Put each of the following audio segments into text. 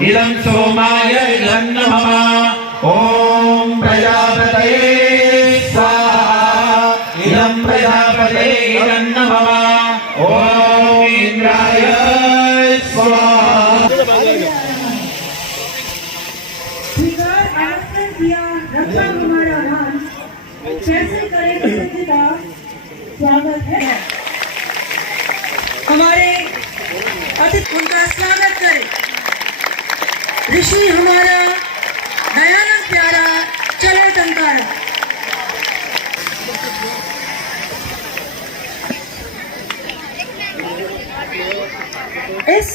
इदं सोमाय इदं नमः ॐ प्रजापतये स्वाहा इदं प्रजापतये इदं नमः ॐ इंद्राय स्वाहा। कैसे करें का स्वागत है। हमारे अतिथि उनका स्वागत करें। ऋषि हमारा दयानंद प्यारा चले टंकारा। इस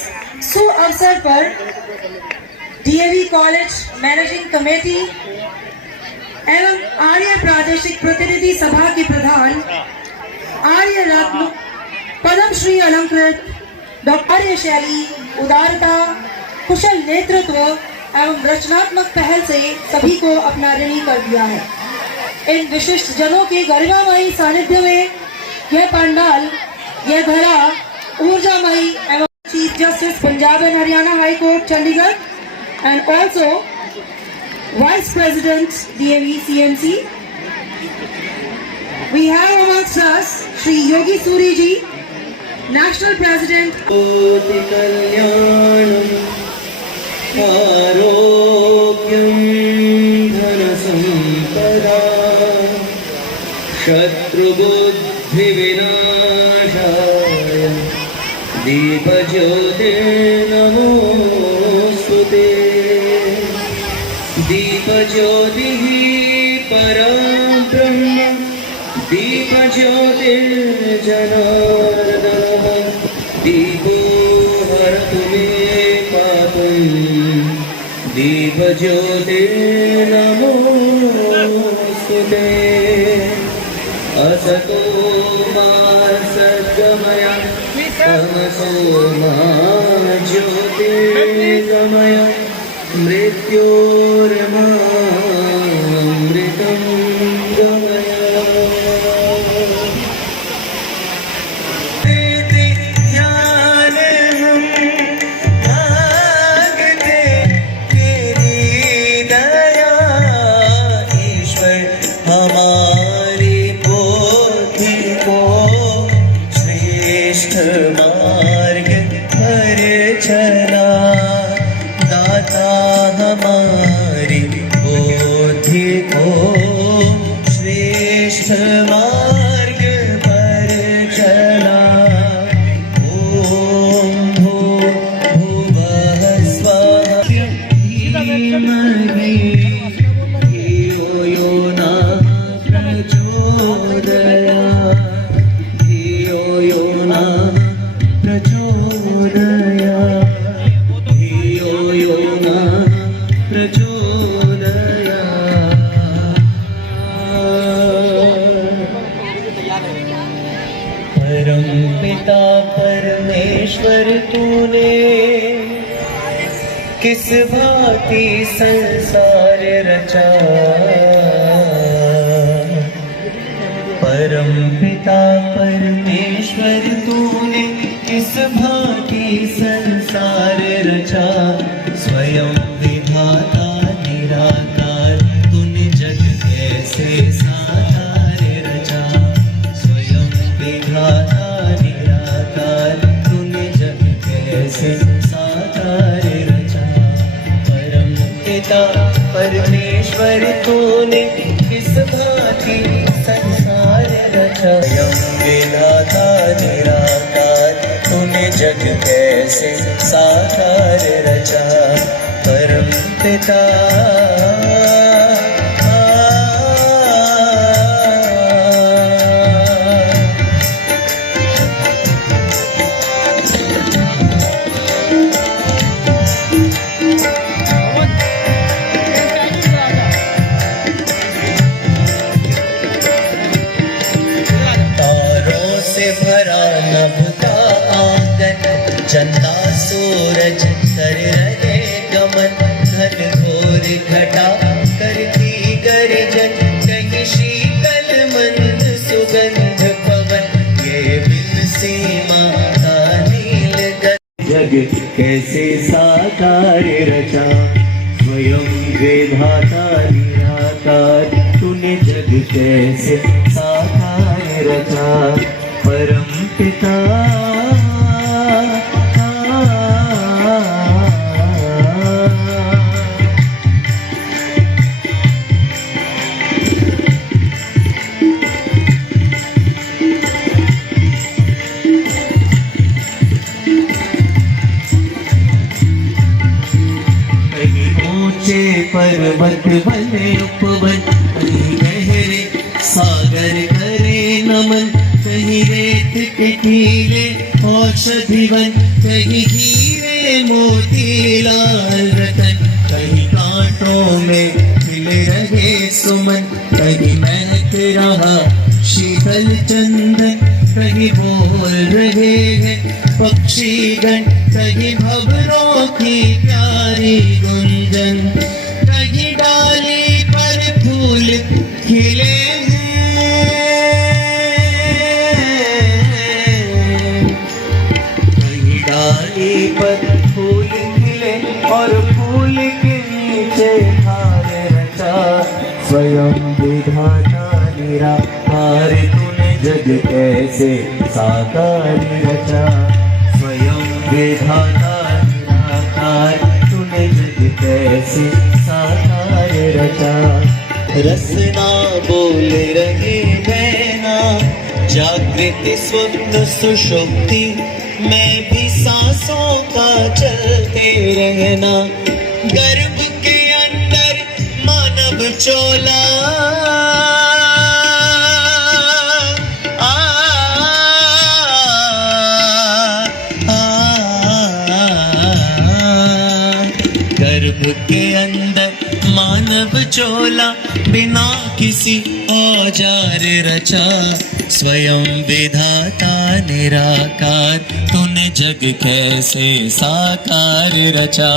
सुअवसर पर डीएवी कॉलेज मैनेजिंग कमेटी एवं आर्य प्रादेशिक प्रतिनिधि सभा की प्रधान आर्य रत्न पद्मश्री अलंकृत डॉक्टर शैली उदारता कुशल नेतृत्व एवं रचनात्मक पहल से सभी को अपना ऋणी कर दिया है। इन विशिष्ट जनों के गरिमामयी सानिध्य में यह पंडाल यह धरा ऊर्जामयी एवं chief justice Punjab and Haryana high court Chandigarh and also Vice President DAV CMC. We have amongst us Shri Yogi Suri ji, National President. शत्रुबुद्धि विनाशाय दीपज्योते नमोस्तुते। दीपज्योतिः परं ब्रह्म दीपज्योतिर्जनार्दनः दीपो हरतु मे पापं दीपज्योतिर्नमोस्तुते। असतो मा सद्गमय तमसो मा ज्योतिर्गमय मृत्योर्मामृतं गमय। ध्यान हम मांगते तेरी दया ईश्वर हमारी बुद्धि को श्रेष्ठ मार्ग पर चला। हमारी बुद्धि को श्रेष्ठ मार्ग पर चला। ओम भूर्भुवः स्वः धीमहि धियो यो न प्रचोदयात् धियो यो न प्रचोदयात् धियो यो न परम पिता परमेश्वर तूने किस भांति संसार रचा। परम पिता परमेश्वर तूने किस भांति संसार रचा। स्वयं विधाता निराकार तूने जग कैसे साकार रचा। स्वयं विधाता निराकार तूने जग कैसे साकार रचा। परम पिता परमेश्वर तूने किस भांति संसार रचा। स्वयं विधाता निराकार तूने जग कैसे साकार रचा। परम पिता तारों से भरा नभ का आंगन चंदा सूरज कर रहे गमन। घन घोर घटा करती गर्जन कहीं शीतल मंद सुगंध पवन। ये बिन सीमा का नील गगन जग कैसे साकार रचा। स्वयं विधाता निराकार तूने जग कैसे साकार रचा। परम पिता पर्वत बने उपवन, कहीं गहरे सागर करे नमन। कहीं रेत के टीले औषधि वन, कहीं हीरे मोती लाल रतन। कहीं कांटों में खिल रहे सुमन, कहीं महक रहा शीतल चंदन। कहीं बोल रहे हैं पक्षीगण, कहीं भंवरों की प्यारी गुंजन। कहीं डाली पर फूल खिले हैं, कहीं डाली पर फूल खिले और फूल के नीचे हार रचा। स्वयं विधाता निराकार तूने जग कैसे साकार रचा। स्वयं विधाता निराकार तूने जग कैसे साकार रचा। रसना बोल रहे नैना, जागृति स्वप्न सुषुप्ति मैं भी सांसों का चलते रहना। गर्भ के अंदर मानव चोला, गर्भ के अंदर मानव चोला बिना किसी औजार रचा। स्वयं विधाता निराकार तूने जग कैसे साकार रचा।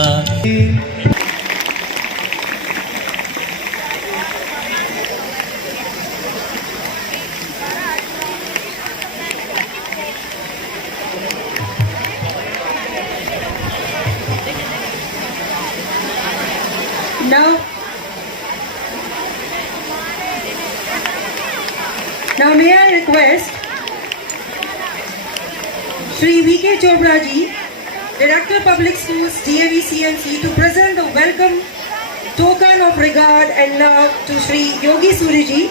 Now may I request Shri V.K. Chopra ji, Director Public Schools, DAV CMC, to present the welcome token of regard and love to Shri Yogi Suri ji,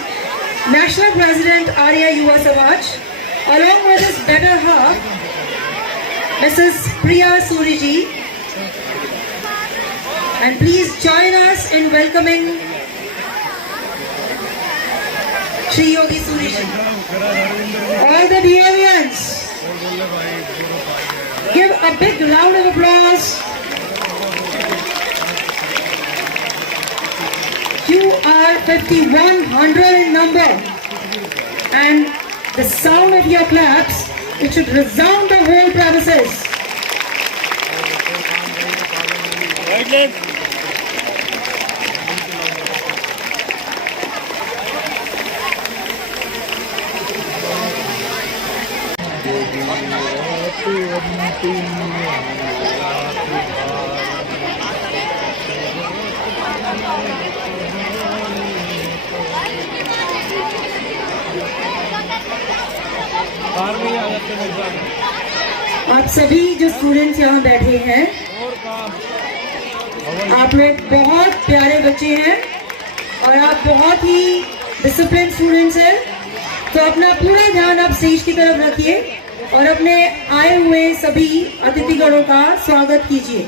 National President Arya Yuva Samaj, along with his better half, Mrs. Priya Suri ji. And please join us in welcoming Shri Yogi Suri ji. All the DAVians, give a big round of applause. You are 5,100 in number, and the sound of your claps, it should resound the whole premises. आप सभी जो students यहाँ बैठे हैं, आप लोग बहुत प्यारे बच्चे हैं और आप बहुत ही डिसिप्लिन स्टूडेंट्स हैं। तो अपना पूरा ध्यान आप स्टेज की तरफ रखिए और अपने आए हुए सभी अतिथिगणों का स्वागत कीजिए।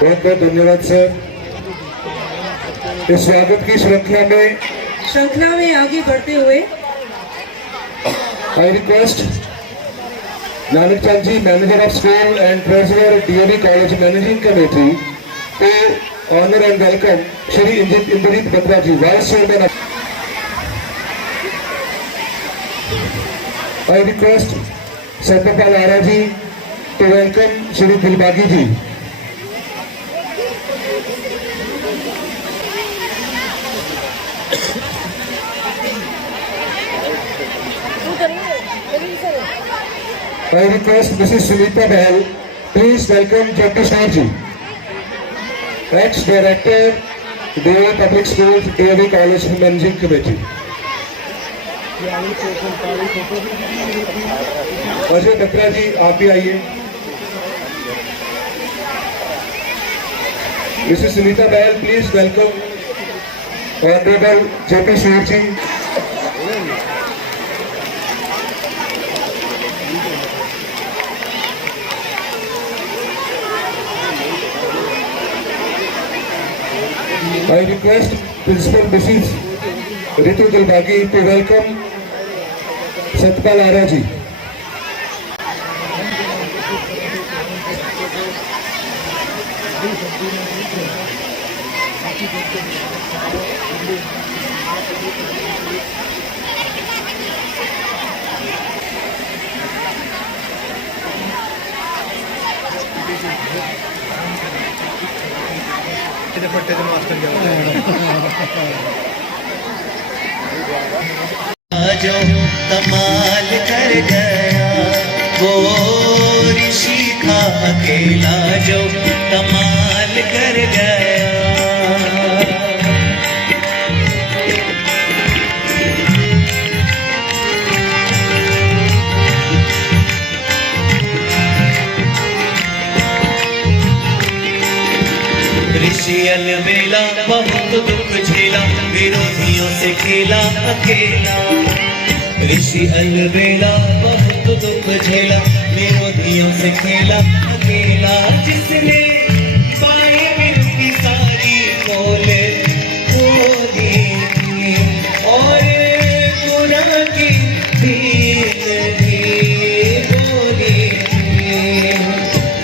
बहुत बहुत धन्यवाद सर। इस स्वागत की श्रृंखला में आगे बढ़ते हुए I request Nanak Chand ji, manager of school and treasurer DAV college managing committee, to honor and welcome Shri Indrajit Batra ji, Vice Chairman of I request Satyapal Ara ji to welcome Shri Dilbagi ji. I request Mrs. Sunita Bahal, please welcome Dr. Shah ji, ex-director, DAV Public Schools, DAV College Managing Committee. Ajay Batra ji, आप भी आइए. Mrs. Sunita Bahal, please welcome Honorable J.P. Shah ji. I request Principal Mrs. Ritu Dilbagi to welcome Satyapal Ara ji. जो कमाल कर गया वो ऋषि का अकेला जो कमाल कर गया. ऋषि अलबेला बहुत दुख झेला विरोधियों से खेला अकेला. ऋषि अलबेला बहुत दुख झेला विरोधियों से खेला अकेला. जिसने पाए मिल की सारी बोले बोली और गुनाह की भीख भी बोली.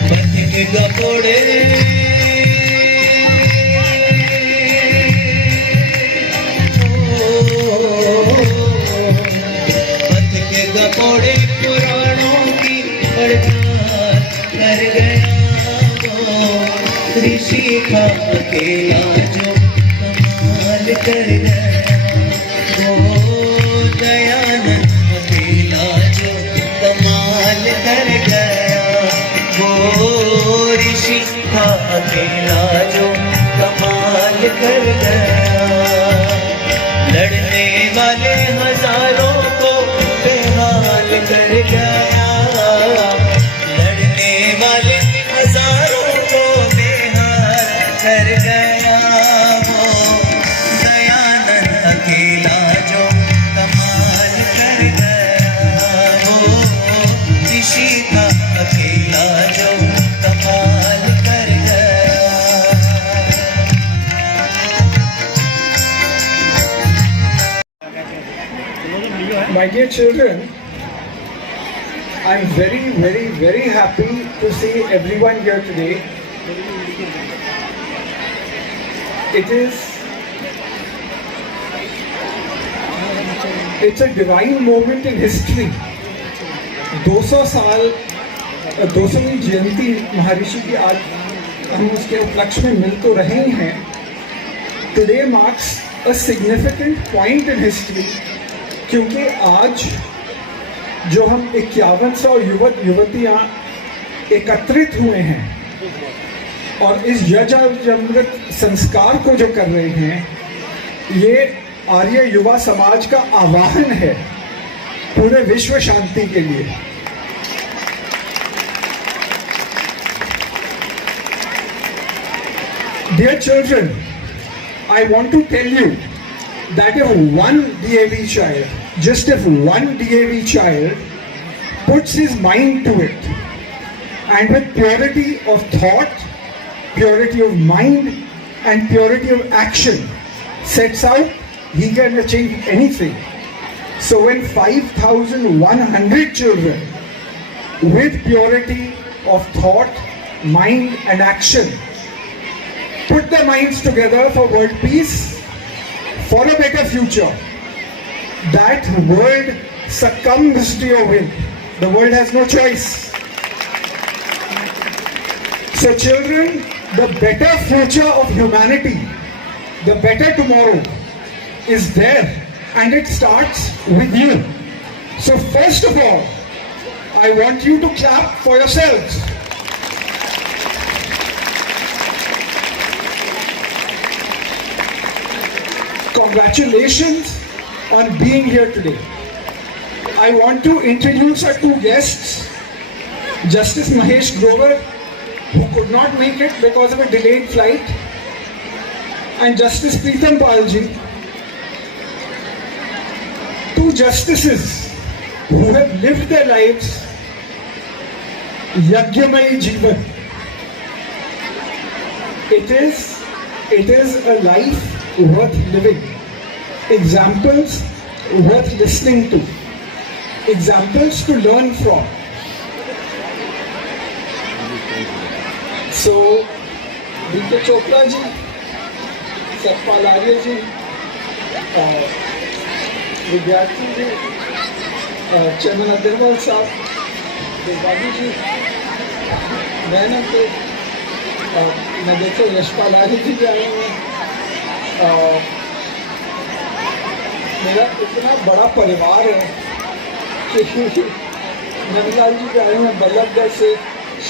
पथ के गपोड़े गपोड़े पुराणों की पड़ताल कर गया वो ऋषि का अकेला जो कमाल कर गया. वो दयानंद अकेला जो कमाल कर गया. वो ऋषि का अकेला जो कमाल कर गया. लड़ने वाले हजारों को बेहाल कर गया. लड़ने वाले हजारों को बेहाल कर गया. वो दयानंद अकेला जो कमाल कर गया. वो ऋषि का अकेला जो कमाल कर गया. My dear children, I'm very, very, very happy to see everyone here today. It's a divine moment in history. 200 साल 200वीं जयंती महर्षि की आज हम उसके उपलक्ष्य में मिल तो रहे ही हैं. Today marks a significant point in history. क्योंकि आज जो हम 5100 युवक युवतियां एकत्रित हुए हैं और इस यज्ञामृत संस्कार को जो कर रहे हैं, ये आर्य युवा समाज का आह्वान है पूरे विश्व शांति के लिए. Dear children, I want to tell you that if one DAV child, just if one DAV child puts his mind to it and with purity of thought, purity of mind and purity of action sets out, he can achieve anything. So when 5,100 children with purity of thought, mind and action put their minds together for world peace, for a better future, that world succumbs to your will. The world has no choice. So children, the better future of humanity, the better tomorrow is there, and it starts with you. So first of all, I want you to clap for yourselves. Congratulations on being here today. I want to introduce our two guests, Justice Mahesh Grover, who could not make it because of a delayed flight, and Justice Preetham Palji, two justices who have lived their lives Yajnamayi Jeevan. It is a life worth living, examples worth listening to, examples to learn from. So, D.K. Chopra ji, Satpal Arya ji, Vidyarthi ji, Chairman Adirwal Sahab, Devadi ji, मैं देखो यशपाल आर्य जी भी आए हुए हैं। मेरा इतना बड़ा परिवार है कि नंदलाल जी भी आए हुए हैं बल्लभगढ़ से,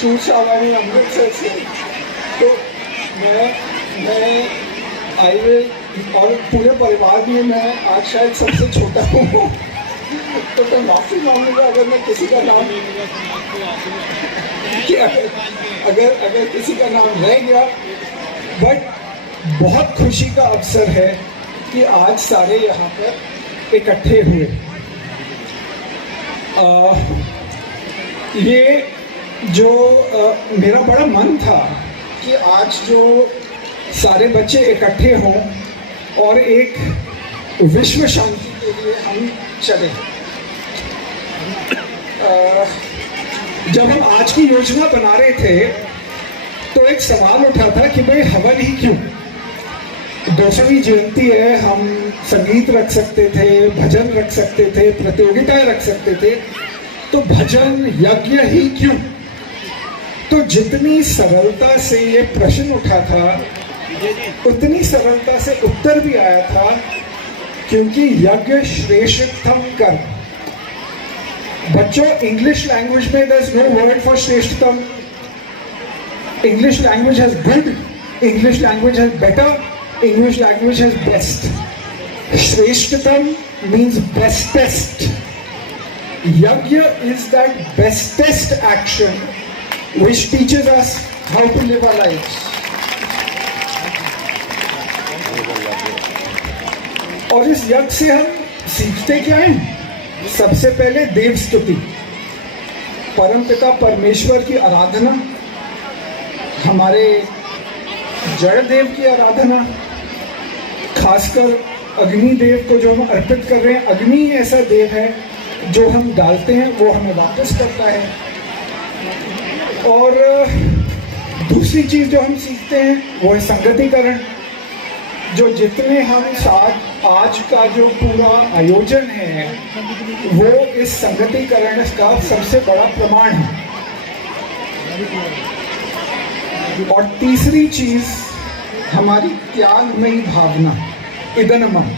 शूर साहब आए हुए अमृतसर से, तो मैं आए हुए और पूरे परिवार में मैं आज शायद सबसे छोटा हूँ। तो मैं माफ़ी मांगूंगा अगर मैं किसी का नाम अगर किसी का नाम रह गया, बट बहुत खुशी का अवसर है कि आज सारे यहाँ पर इकट्ठे हुए। ये जो मेरा बड़ा मन था कि आज जो सारे बच्चे इकट्ठे हों और एक विश्व शांति के लिए हम चले। जब हम आज की योजना बना रहे थे तो एक सवाल उठा था कि भाई हवन ही क्यों? 200वीं जयंती है, हम संगीत रख सकते थे, भजन रख सकते थे, प्रतियोगिताएं रख सकते थे, तो भजन यज्ञ ही क्यों? तो जितनी सरलता से ये प्रश्न उठा था उतनी सरलता से उत्तर भी आया था, क्योंकि यज्ञ श्रेष्ठतम कर्म। बच्चों, इंग्लिश लैंग्वेज में there is no word for श्रेष्ठतम। English language has good, English language has better, English language has best. श्रेष्ठतम मीन्स बेस्टेस्ट। यज्ञ is that bestest action which teaches us how to live our lives. और इस यज्ञ से हम सीखते क्या हैं? सबसे पहले देव स्तुति, परमपिता परमेश्वर की आराधना, हमारे जड़ देव की आराधना, खासकर अग्नि देव को जो हम अर्पित कर रहे हैं। अग्नि ही ऐसा देव है जो हम डालते हैं वो हमें वापस करता है। और दूसरी चीज जो हम सीखते हैं वो है संगतिकरण। जो जितने हम साथ आज का जो पूरा आयोजन है वो इस संगतिकरण का सबसे बड़ा प्रमाण है। और तीसरी चीज हमारी त्यागमयी भावना, इदनमम।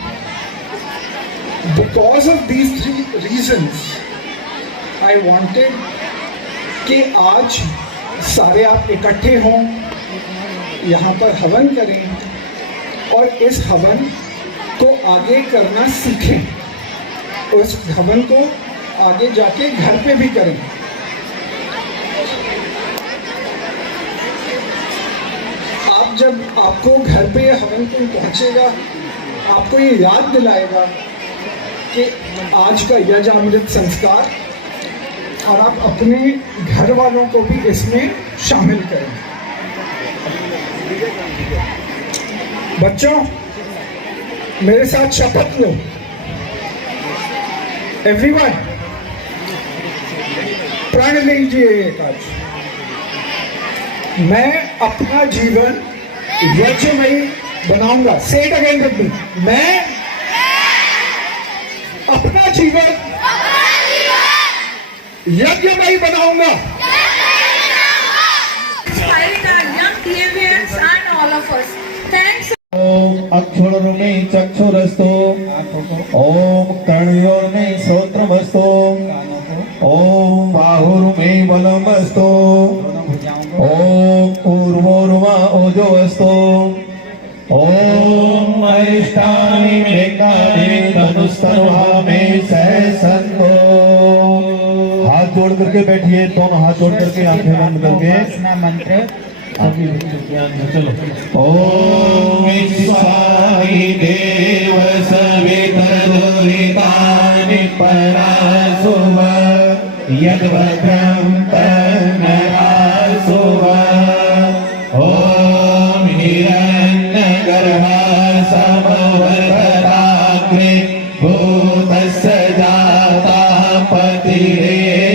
Because of these 3 reasons I wanted कि आज सारे आप इकट्ठे हों, यहाँ पर हवन करें और इस हवन को आगे करना सीखें। उस हवन को आगे जाके घर पे भी करें। आप जब आपको घर पे हवन कुंड पहुँचेगा, आपको ये याद दिलाएगा कि आज का यज्ञामृत संस्कार, और आप अपने घर वालों को भी इसमें शामिल करें। बच्चों, मेरे साथ शपथ लो। एवरीवन प्रण लीजिए आज। मैं अपना जीवन यज्ञमयी बनाऊंगा। से इट अगेन विद मी। मैं अपना जीवन यज्ञमयी बनाऊंगा। Inspiring our young DAVians and all of us. Thanks. ओम अक्षुरमे चक्षुरस्तु ओम कर्णयोर्मे श्रोत्रमस्तु ओम बाहुर्मे बलमस्तु ओम ऊर्वोर्मा ओजोस्तु ओम अरिष्टानि मेघानि धनुस्तनुहा मे सहसन्तो। हाथ जोड़ करके बैठिए, दोनों हाथ जोड़ करके आंखें बंद करके मंत्र चलो। ओम विश्वाहि देव सवितरुरितानि परासुव यद्भद्रं तन्नरासुव। ओम हिरण्यगर्भा समवर्तताग्रे भूतस्य जाता पतिरेकयासि।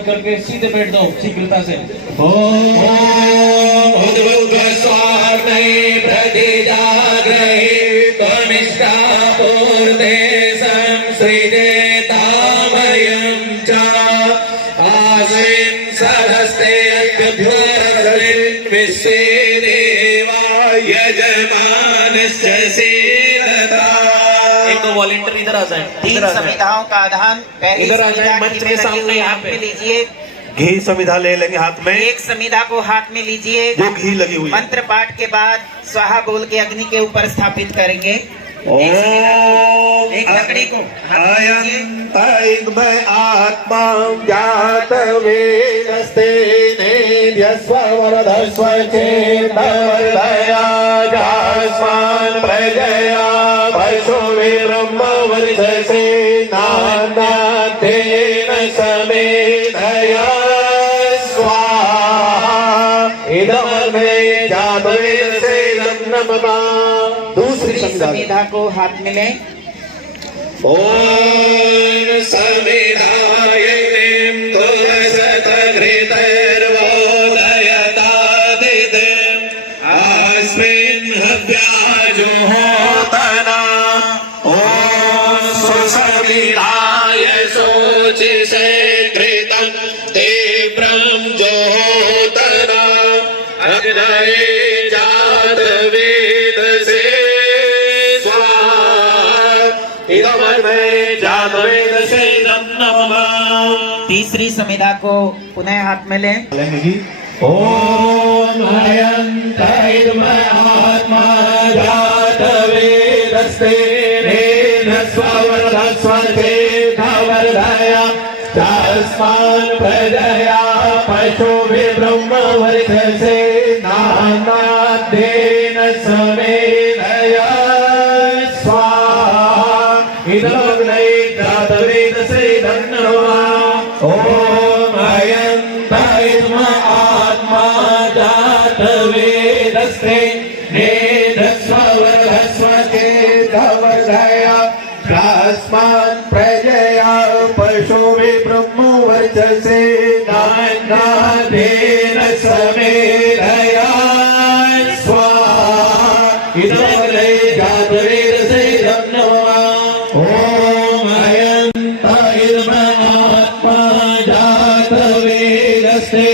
करके सीधे बैठ जाओ शीघ्रता से। ओम उद्भुत स्वार्थे प्रतिजाग्रहे त्वमिष्टापूर्ते संसृजेतामयं च आस्मिन् सहस्ते अभ्युदस्मिन् विश्वे देवा यजमानश्च सीदता। एक तो वॉलंटियर इधर आ जाए। 3 संविधाओं का आधान पहली इधर आ जाए, संविधा मंच की के सामने यहाँ हाथ पे में लीजिए। घी संविधा ले लेंगे हाथ में। एक संविधा को हाथ में लीजिए, जो घी लगी हुई है। मंत्र पाठ के बाद स्वाहा बोल के अग्नि के ऊपर स्थापित करेंगे। ओम एक लकड़ी को अयंतैग्मय आत्मा जात वेदस्ते नेद्यस्वरधस्व चेतवरदया जास्मान् प्रजया पशुवे ब्रह्मवर्चसे नानाध्ययेन समेधया स्वाहा इदमग्ने जातवेदसे नमः। दूसरी संविधा को हाथ में लें। ओम समिधायैनं तुलसतघृतैर्वोदयतादितिम् अस्मिन् हव्याजुहोतना। ओम सुसमिधाय शोचिषे घृतं तीव्रं जोहोतना अग्नये जातवेदसे तीसरी संविधा को पुनः हाथ में लें। ओम अयंतैर्मय आत्मा जात वेदस्ते नेनस्वरधस्व चेतवरदया जास्मान् प्रजया पशुवे ब्रह्मवर्चसे नानाध्ययेन समेधया स्वाहा इदमग्ने जातवेदसे नमः। ओम अयंतैर्मय आत्मा जात वेदस्ते नेदस्वरधस्व चेतवरदया जास्मान् प्रजया पशुवे ब्रह्मवर्चसे नानाध्ययेन समेधया स्वाहा इदमग्ने जातवेदसे नमः। ओम अयंतैर्मय आत्मा जात वेदस्ते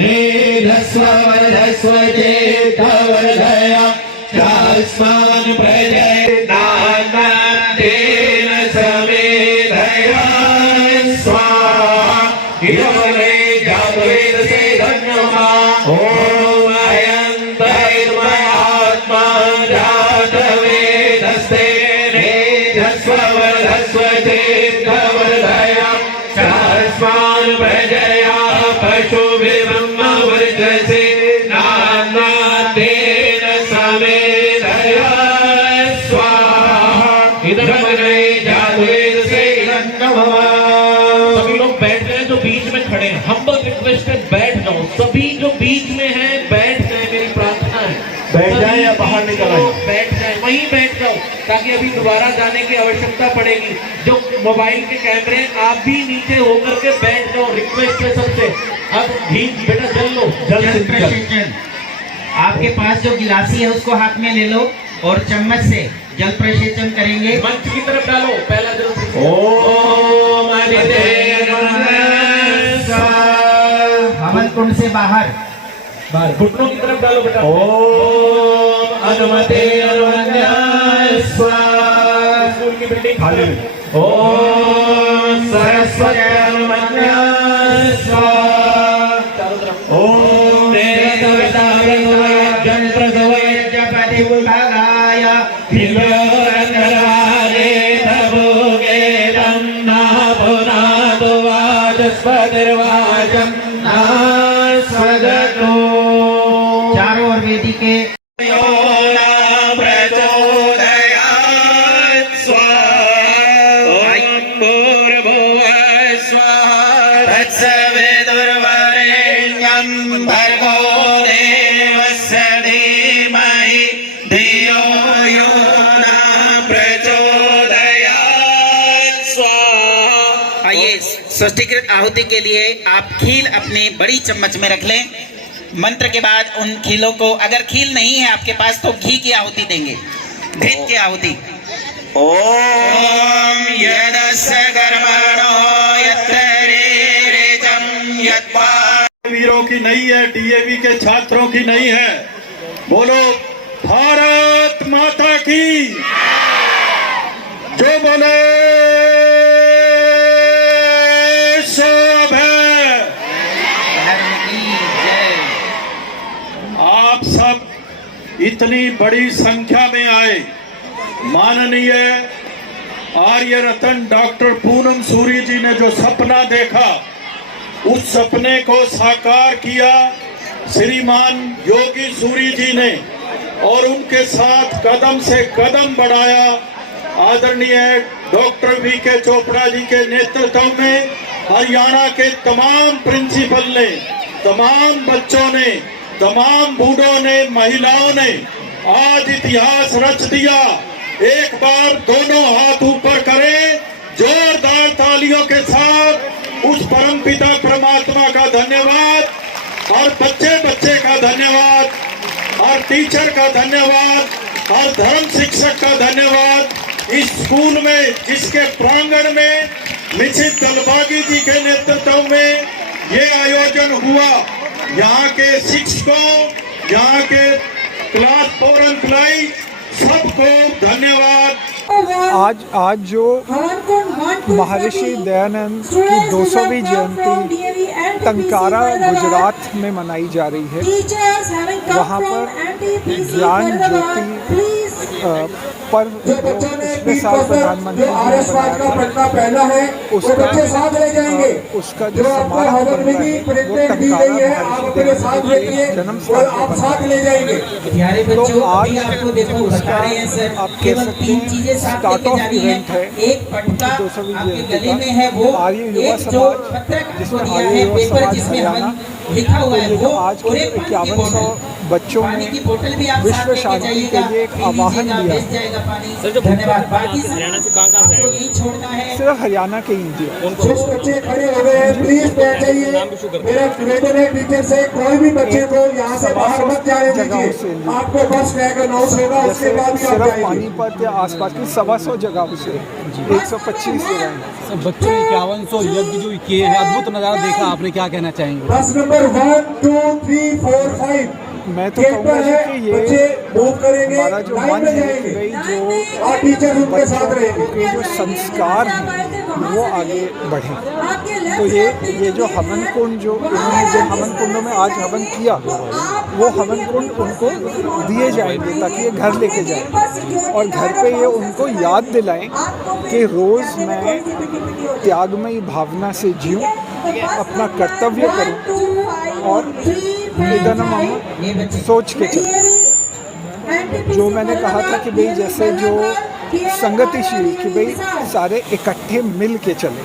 नेदस्वरधस्व चेतवरदया जास्मान् प्रजया नानाध्ययेन समेधया स्वाहा इदमग्ने जातवेदसे नमः। ओम अयंतैर्मय आत्मा जात वेदस्ते नेदस्वरधस्व चेतवरदया जास्मान् प्रजया पशुवे ब्रह्मवर्चसे नानाध्ययेन समेधया स्वाहा इदमग्ने जातवेदसे नमः। सभी लोग बैठ गए जो बीच में खड़े हैं, हम्बल रिक्वेस्ट है बैठ जाओ। सभी जो बीच में हैं बैठ गए, मेरी प्रार्थना बाहर निकल आए, बैठ जाए, वहीं बैठ जाओ, ताकि अभी दोबारा जाने की आवश्यकता पड़ेगी। जो मोबाइल के कैमरे, आप भी नीचे होकर के बैठ जाओ, रिक्वेस्ट है सबसे। अब घी बेटा जल लो, जल जल से जल। प्रसेचन, आपके पास जो गिलासी है उसको हाथ में ले लो और चम्मच से जल प्रसेचन करेंगे। मंच की तरफ डालो, पहला जल। ओम आदित्य नमः स्वाहा। हवन कुंड से बाहर घुटनों की तरफ डालो बेटा। ओम अनुमते अनुमन्याय स्वाहा। स्कूल की बिल्डिंग खाली। ओम सरस्वती अनुमन्याय स्वाहा। चारों तरफ। ओम देवता जन प्रसवय जपति विभागाय खिलोरंगरारे तभोगे दन्ना पुनादो वाचस्पतिर्वाचम् स्वगतो। चारों ओर वेदी के आइए स्वस्तिकृत आहुति के लिए आप खील अपनी बड़ी चम्मच में रख लें। मंत्र के बाद उन खीलों को, अगर खील नहीं है आपके पास तो घी की आहुति देंगे, घृत की आहुति। ओम यदस्य कर्मणो यत्तरेरेजं यत्वा। वीरों की नहीं है, डीएवी के छात्रों की नहीं है। बोलो भारत माता की, जो बोले सो है। आप सब इतनी बड़ी संख्या में आए, माननीय आर्य रतन डॉक्टर पूनम सूरी जी ने जो सपना देखा, उस सपने को साकार किया श्रीमान योगी सूरी जी ने, और उनके साथ कदम से कदम बढ़ाया आदरणीय डॉक्टर वी.के. चोपड़ा जी के नेतृत्व में हरियाणा के तमाम प्रिंसिपल ने, तमाम बच्चों ने, तमाम बूढ़ों ने, महिलाओं ने आज इतिहास रच दिया। एक बार दोनों हाथ ऊपर करें जोरदार तालियों के साथ उस परमपिता परमात्मा का धन्यवाद, और बच्चे बच्चे का धन्यवाद, और टीचर का धन्यवाद, और धर्म शिक्षक का धन्यवाद। इस स्कूल में जिसके प्रांगण में निश्चित दलबागी जी के नेतृत्व में ये आयोजन हुआ, यहाँ के शिक्षकों, यहाँ के क्लास 4 एम्प्लॉय सबको धन्यवाद। आज जो महर्षि दयानंद की 200वीं जयंती टंकारा गुजरात में मनाई जा रही है, वहाँ पर ज्ञान ज्योति पर्व पिछले साल प्रधानमंत्री जी ने बनाया था, उसका जो समारोह बन रहा है वो टंकारा महर्षि दयानंद के जन्म स्थान पर। तो आज उसका आप कह सकते हैं स्टार्ट ऑफ इवेंट है 200वीं जयंती का। आर्य युवा समाज, जिसमें आर्य युवा समाज हरियाणा, ये जो आज के 5100 बच्चों ने विश्व शांति के लिए एक आह्वान दिया। धन्यवाद। सिर्फ हरियाणा के ही दिया। कुछ बच्चे खड़े हो गए हैं, प्लीज बैठ जाइए। मेरा निवेदन है टीचर से, कोई भी बच्चे को यहाँ से बाहर मत जाने दीजिए। आपको बस टैग अनाउंस होगा, उसके बाद ही आप सिर्फ जाएंगे। पानीपत या आसपास की 125 जगहों से 125 जगह। बच्चों ने 5100 यज्ञ जो किए हैं, अद्भुत नज़ारा देखा, आपने क्या कहना चाहेंगे? बस नंबर 1 2 3 4 5 मैं तो कहूँगा कि ये हमारा जो मन है कि भाई जो टीचर उनके साथ रहेंगे, के जो संस्कार हैं वो आगे बढ़ें। तो ये जो हवन कुंड जो इन्होंने जिन हवन कुंडों में आज हवन किया, वो हवन कुंड उनको दिए जाएंगे ताकि ये घर लेके जाएं, और घर पे ये उनको याद दिलाएं कि रोज़ मैं त्यागमयी भावना से जीऊँ, अपना कर्तव्य करूँ, और इधर हम सोच के चलें। जो मैंने कहा था कि भाई जैसे जो संगतिशील, कि भाई सारे इकट्ठे मिल के चलें।